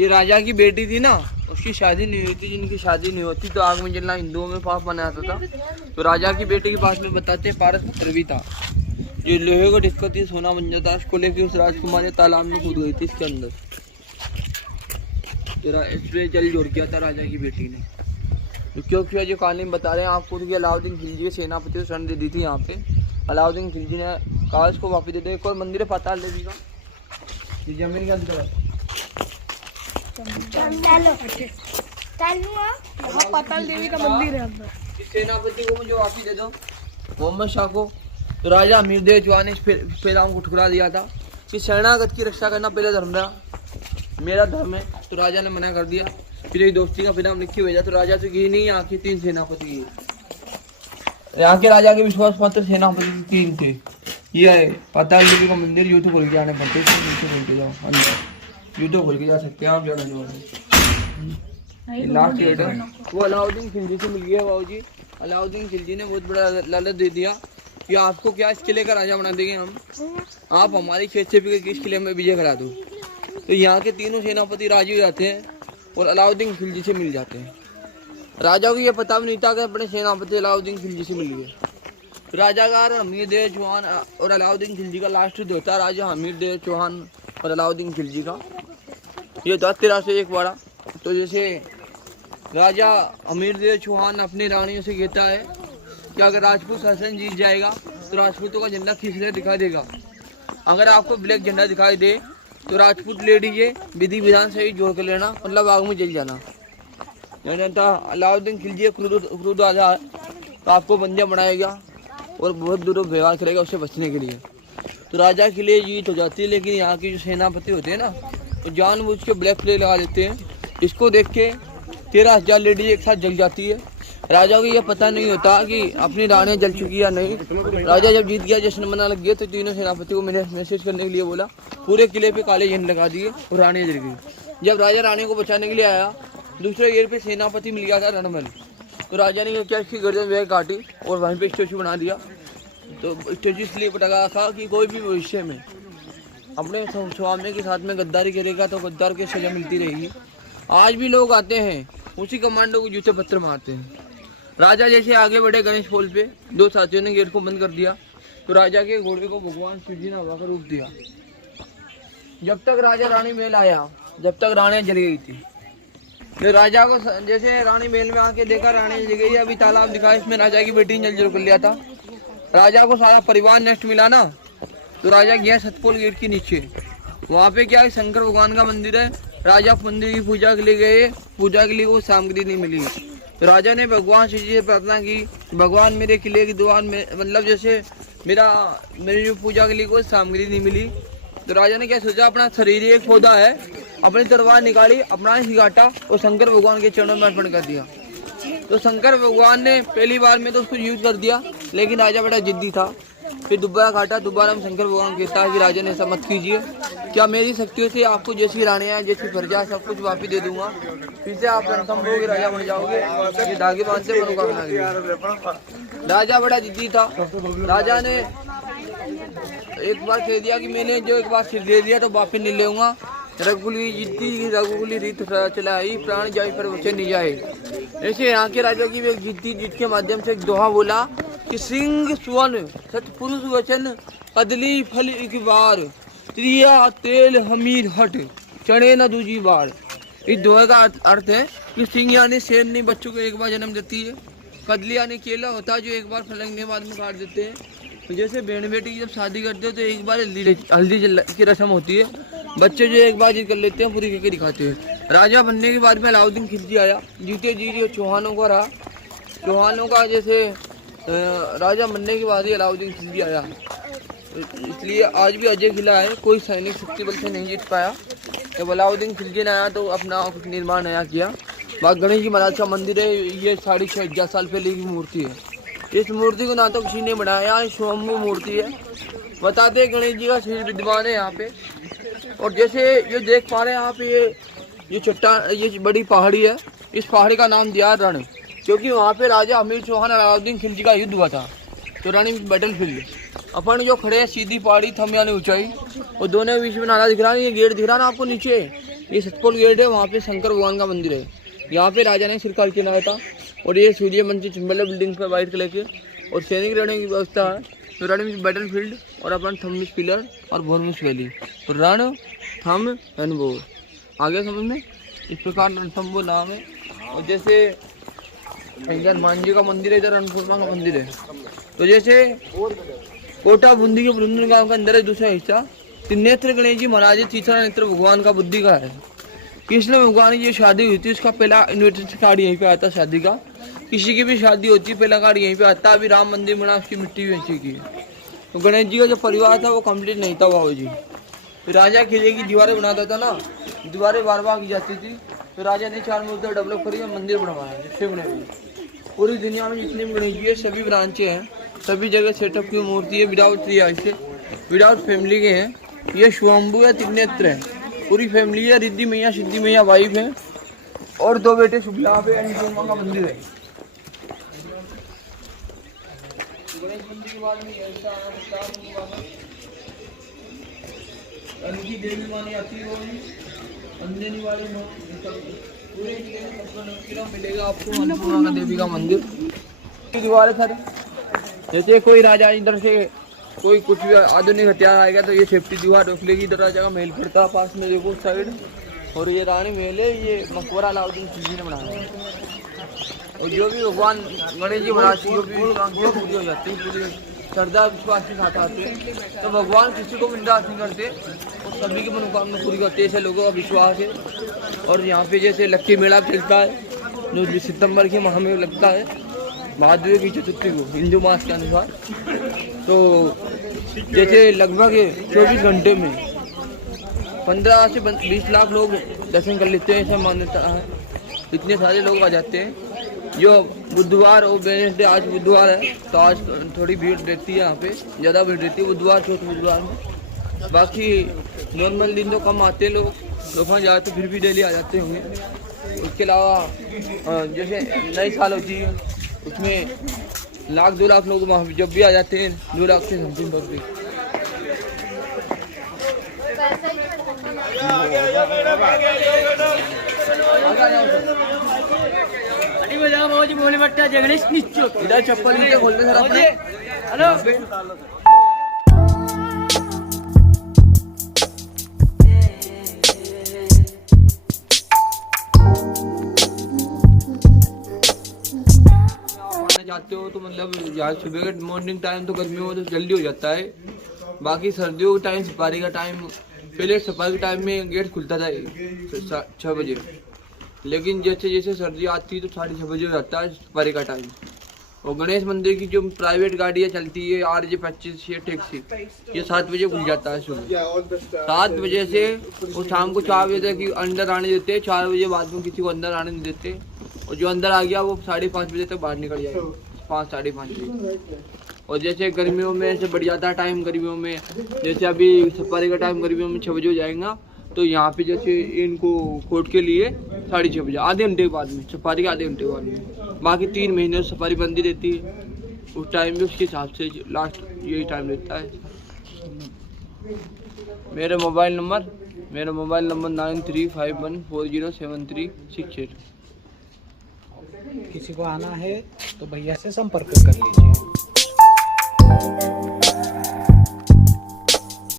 ये राजा की बेटी थी ना, उसकी शादी नहीं हुई थी। जिनकी शादी नहीं होती तो आग में जलना हिंदुओं में पाप माना जाता था। तो राजा की बेटी के पास में बताते हैं पारस पुत्र भी था, जो लोहे को डिस्को थी, सोना बन जाता, उसको लेके उस राजकुमार ने तालाब में कूद गई थी इसके अंदर। इसलिए जल जोड़ किया था राजा की बेटी ने। तो क्योंकि जो कहानी बता रहे हैं आपको कि अलाउद्दीन खिलजी के सेनापति को शरण दे दी थी यहाँ पे। अलाउद्दीन खिलजी ने कहा इसको वापस दे दे। कोई मंदिर है पाताल देवी का, जमीन के अंदर पाताल देवी का मंदिर है अंदर। इस सेनापति को मुझे वापस दे दो, मोहम्मद शाह को। तो राजा अमीरदेव चौहान ने इस पैगाम को ठुकरा दिया था कि शरणागत की रक्षा करना पहला धर्म रहा, मेरा धर्म है। तो राजा ने मना कर दिया। फिर एक दोस्ती का पैगाम लिख के भेजा। तो राजा तो ये नहीं, यहाँ के 3 सेनापति, यहाँ के राजा के विश्वास पात्र सेनापति 3 थे। ये है पाताल देवी का मंदिर, यूट्यूब खोल के जाने पड़ते, यूट्यूब खोल के जाओ अंदर, यूट्यूब खोल के जा सकते हैं आप, ज़्यादा जो लास्ट डेट है वो अलाउद्दीन खिलजी से मिल गया बाबूजी। अलाउद्दीन खिलजी ने बहुत बड़ा लालच दे दिया कि आपको क्या इस किले का राजा बना देंगे हम, आप हमारी खेत से भी किस किले में विजय करा दो। तो यहाँ के तीनों सेनापति राजी हो जाते हैं और अलाउद्दीन खिलजी से मिल जाते हैं। राजा को ये पता भी नहीं था कि अपने सेनापति अलाउद्दीन खिलजी से मिल गए। राजाकार हमीरदेव चौहान और अलाउद्दीन खिलजी का लास्ट युद्ध होता है, राजा हमीरदेव चौहान और अलाउद्दीन खिलजी का। ये था 13 से 1 वाड़ा। तो जैसे राजा अमीरदेव चौहान अपनी रानियों से कहता है कि अगर राजपूत शासन जीत जाएगा तो राजपूतों का झंडा खींचकर दिखा देगा, अगर आपको ब्लैक झंडा दिखाई दे तो राजपूत ले लीजिए, विधि विधान से ही जोड़ कर लेना, मतलब आग में जल जाना। अलाउद्दीन खिलजी क्रूर राजा है, तो आपको बंदिया बनाएगा और बहुत दूर व्यवहार करेगा उससे बचने के लिए। तो राजा के लिए जीत हो जाती है, लेकिन यहाँ के जो सेनापति होते हैं ना, तो जानबूझ के ब्लैक प्लेट लगा देते हैं। इसको देख के 13,000 लेडीज एक साथ जल जाती है। राजा को ये पता नहीं होता कि अपनी रानियाँ जल चुकी या नहीं। राजा जब जीत गया, जश्न मना लग गया, तो तीनों सेनापति को मैंने मैसेज करने के लिए बोला, पूरे किले पे काले झंडे लगा दिए और रानियाँ जल गई। जब राजा रानी को बचाने के लिए आया, दूसरे गेट पे सेनापति मिल गया था रणमल। तो राजा ने क्या इसकी गर्दन वह काटी और वहीं पे स्टेचू बना दिया। तो स्टेचू इसलिए लगा था कि कोई भी भविष्य में अपने स्वामी के साथ में गद्दारी करेगा तो गद्दार की सजा मिलती रहेगी। आज भी लोग आते हैं उसी कमांडो को जूते पत्थर मारते हैं। राजा जैसे आगे बढ़े गणेश पोल पे, 2 साथियों ने गेट को बंद कर दिया। तो राजा के घोड़े को भगवान शिव जी ने हवा कर रोक दिया। जब तक राजा रानी महल आया, जब तक रानी जल गई थी। तो राजा को जैसे रानी महल में आके देखा रानी जल गई, अभी तालाब दिखा, इसमें राजा की बेटी ने जल कर लिया था। राजा को सारा परिवार नष्ट मिला ना, तो राजा गया सतपोल गेट के नीचे। वहाँ पे क्या है, शंकर भगवान का मंदिर है। राजा मंदिर की पूजा के लिए गए, पूजा के लिए वो सामग्री नहीं मिली। तो राजा ने भगवान शिव जी से प्रार्थना की, भगवान मेरे किले की दीवार में, मतलब जैसे मेरी जो पूजा के लिए कोई सामग्री नहीं मिली। तो राजा ने क्या सोचा, अपना शरीर एक पौधा है, अपनी तलवार निकाली, अपना ही काटा और शंकर भगवान के चरणों में अर्पण कर दिया। तो शंकर भगवान ने पहली बार में तो उसको यूज कर दिया, लेकिन राजा बड़ा जिद्दी था। फिर दोबारा काटा, दोबारा में शंकर भगवान कहता है कि राजा ने ऐसा मत कीजिए, क्या मेरी शक्तियों से आपको जैसी रानियाँ जैसी प्रजा सब कुछ वापिस दे दूंगा, फिर से आप कन्फर्म होगे राजा बन जाओगे। ये धागे बांध से मनोकामना। राजा बड़ा जिद्दी था। राजा ने एक बार कह दिया कि मैंने जो एक बार सिर दे दिया तो वापिस नहीं लेऊंगा। रघुकुली जिद्दी रघुकुली रीत चलाई, प्राण जाए पर वचन नहीं जाए। ऐसे यहाँ के राजा की एक जिद्दी जीत के माध्यम से एक दोहा बोला कि सिंह सुवन सतपुरुष वचन कदली फल एक बार, त्रिया तेल हमीर हट चढ़े न दूजी बार। इस दोहे का अर्थ है कि सिंह यानी शेर नहीं बच्चों को एक बार जन्म देती है, कदली यानी केला होता है जो एक बार फलंगने के बाद में काट देते हैं। तो जैसे बहन बेटी की जब शादी करते हैं तो एक बार हल्दी की रस्म होती है, बच्चे जो एक बार कर लेते हैं पूरी करके दिखाते हैं। राजा बनने के बाद में अलाउद्दीन खिलजी आया, जीते जी जो चौहानों का रहा, चौहानों का जैसे राजा बनने के बाद ही अलाउद्दीन खिलजी आया। इसलिए आज भी अजय किला है, कोई सैनिक शक्ति बल से नहीं जीत पाया। जब अलाउद्दीन खिलजी ने आया तो अपना कुछ निर्माण नया किया। वहाँ गणेश जी महाराज का मंदिर है, ये 6,500 साल पहले की मूर्ति है। इस मूर्ति को ना तो किसी ने बनाया, स्वयंभू मूर्ति है। बताते गणेश जी का शीश विद्यमान है यहाँ पे। और जैसे ये देख पा रहे हैं आप, ये चट्टान, ये बड़ी पहाड़ी है, इस पहाड़ी का नाम दिया रण, क्योंकि वहाँ पे राजा हमीर चौहान और अलाउद्दीन खिलजी का युद्ध हुआ था। तो रण बैटल फील्ड अपन जो खड़े हैं, सीधी पहाड़ी थम यानी ऊंचाई, और दोनों बीच में नाला दिख रहा है, ये गेट दिख रहा है ना आपको नीचे, ये सतपुर गेट है, वहाँ पे शंकर भगवान का मंदिर है। यहाँ पे राजा ने सिरकाल चलाया था। और ये सूर्य मंदिर चिंबल बिल्डिंग पर वाइट कलर के। और सैनिक रहने की व्यवस्था है। तो रण मीन्स बैटल फील्ड और अपन थम मीन्स पिलर और भोर मीन्स वैली। तो रण थम एंड बोर आगे समझ में, इस प्रकार रणथंबोर नाम है। और जैसे इधर हनुमान जी का मंदिर है, इधर अन्नपूर्णा का मंदिर है। तो जैसे कोटा बूंदी के बुलंदन गांव के अंदर है दूसरा हिस्सा। त्रिनेत्र गणेश जी महाराज, तीसरा नेत्र भगवान का बुद्धि का है। कृष्ण भगवान की जो शादी हुई थी उसका पहला इन्विटेशन कार्ड यहीं पे आता शादी का। किसी की भी शादी होती है पहला कार्ड यहीं पे आता। अभी राम मंदिर बना, उसकी मिट्टी भी अच्छी की है। तो गणेश जी का जो परिवार था वो कंप्लीट नहीं था बाबू जी। तो राजा किले की दीवारें बनाता था ना, दीवारें बार बार की जाती थी। तो राजा ने 4 मूर्तियाँ डेवलप करी और मंदिर बनवाया शिव ने भी। पूरी दुनिया में जितने भी गणेश जी है सभी ब्रांचें हैं, सभी जगह सेटअप की मूर्ति है। विदाउट से विदाउट फैमिली के हैं। ये स्वयंभू है, त्रिनेत्र है, पूरी फैमिली है। रिद्धि मैया सिद्धि मैया वाइफ है और 2 बेटे शुक्ला पे अन्नपूर्णा का मंदिर है। गणेश मंदिर के बाद में ऐसा है देवी मानी आती होगी, अंजनी वाली पूरे किलो मिलेगा आपको अन्नपूर्णा देवी का मंदिर। दीवार सर, जैसे कोई राजा इधर से कोई कुछ भी आधुनिक हथियार आएगा तो ये सेफ्टी दीवार रोक लेगी। इधर राजा का महल पड़ता है पास में, देखो साइड। और ये रानी महल है, ये मकबरा अलाउद्दीन खिलजी ने बनाया है। और जो भी भगवान गणेश जी महाराज की जो भी पूरी हो जाती है, पूरी श्रद्धा विश्वास के साथ आते हैं। तो भगवान किसी को निराश नहीं करते और सभी की मनोकामना पूरी करते हैं, ऐसे लोगों का विश्वास है। और यहाँ पे जैसे लक्की मेला चलता है जो सितंबर के माह में लगता है, भाद्रवी की चतुर्थी को हिंदू मास के अनुसार। तो जैसे लगभग 24 घंटे में 15 से 20 लाख लोग दर्शन कर लेते हैं, ऐसा मान्यता है। इतने सारे लोग आ जाते हैं। जो बुधवार और वेडनेसडे, आज बुधवार है तो आज थोड़ी भीड़ रहती है यहाँ पे, ज़्यादा भीड़ रहती है बुधवार चौथ बुधवार में। बाकी नॉर्मल दिन तो कम आते हैं लोग वहाँ जाते, फिर भी डेली आ जाते होंगे। उसके अलावा जैसे नई साल होती है उसमें 1-2 लाख लोग वहाँ जब भी आ जाते हैं, 2 लाख से समथिंग पर भी। इधर चप्पल नीचे खोलते सर अपने। हेलो जाते हो तो मतलब सुबह का मॉर्निंग टाइम तो गर्मियों में तो जल्दी हो जाता है। बाकी सर्दियों के टाइम सफारी का टाइम, पहले सफारी के टाइम में गेट खुलता था 6 बजे, लेकिन जैसे जैसे सर्दी आती है तो 6:30 बजे हो जाता है सफारी का टाइम। और गणेश मंदिर की जो प्राइवेट गाड़ियाँ चलती है RJ25 ये टैक्सी, ये 7 बजे खुल जाता है सुबह 7 बजे से। और शाम को 4 बजे तक अंदर आने देते हैं, 4 बजे बाद में किसी को अंदर आने नहीं देते। और जो अंदर आ गया वो 5:30 बजे तक बाहर निकल जाएगा, 5-5:30 बजे। और जैसे गर्मियों में ऐसे बढ़ जाता है टाइम, गर्मियों में जैसे अभी सफारी का टाइम गर्मियों में 6 बजे हो जाएगा, तो यहाँ पे जैसे इनको कोर्ट के लिए 6:30 बजे, आधे घंटे के बाद में, सफारी के आधे घंटे के बाद में। बाकी 3 महीने सफारी बंदी रहती है, उस टाइम में उसके हिसाब से लास्ट यही टाइम रहता है। मेरा मोबाइल नंबर 9351407368। किसी को आना है तो भैया से संपर्क कर लीजिए।